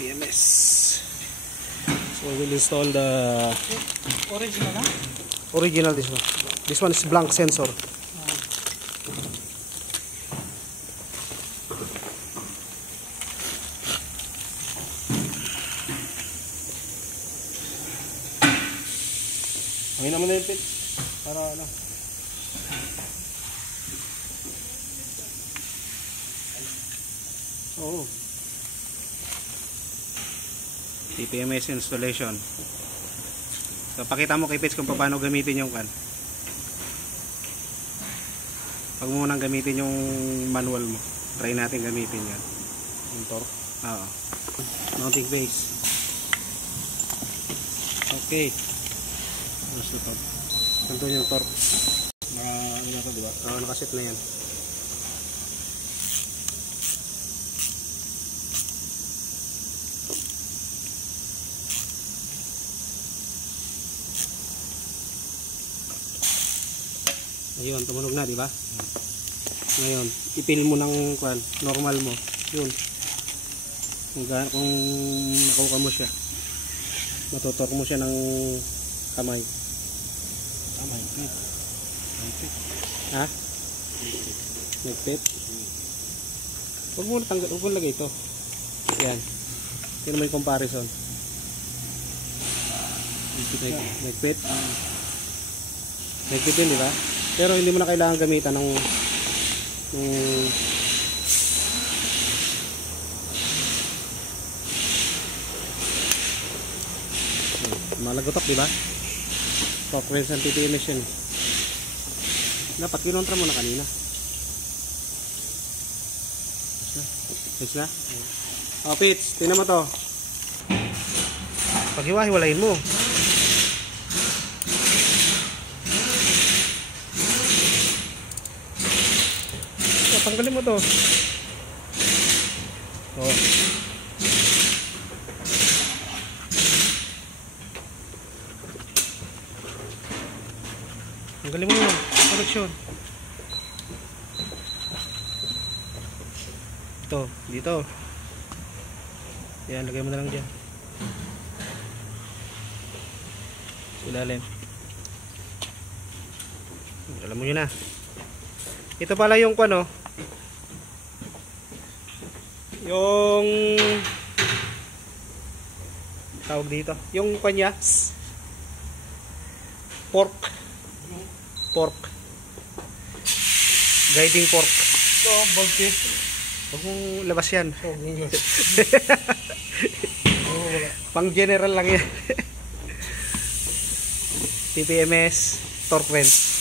TPMS. So we will install the original, huh? Original this one. This one is blank sensor. Hangin naman na yung pit. Para ano. Oo. TPMS installation. So pakita mo kay Pits kung paano gamitin yung kan. Pag mo nang gamitin yung manual mo. Try natin gamitin yan. Yung torque. Oo. Mounting base. Okay. Nandun yung torque. Ano na ito, diba? Oo, nakaset na yan. Ayun, tumunog na, di ba? Ngayon, ipil mo ng normal mo. Yun. Kung nakuha mo siya, matutork mo siya ng kamay. Kamay. Ha? Nagpit? Huwag mo natanggal, huwag mo lagay ito. Yan. Yan mo yung comparison. Nagpit? Nagpit din, di ba? Pero hindi mo na kailangan gamitan ng malagotok, di ba? Torque wrench and TPMS yun. Dapat kinontra mo na kanina. Yes na? Oh, Pits, tingnan mo to. Pag hiwa-hiwalayin mo. Tanggalin mo to. Oh. Tanggalin mo yun. Connection. Ito, dito. Yan, lagay mo na lang dyan. Ilalim. Alam mo yun na. Ito pala yung ano. Yung tawag dito, yung kanya pork guiding pork. So, bulky. Huwag mong labas yan. Pang general lang yan. TPMS torque wrench.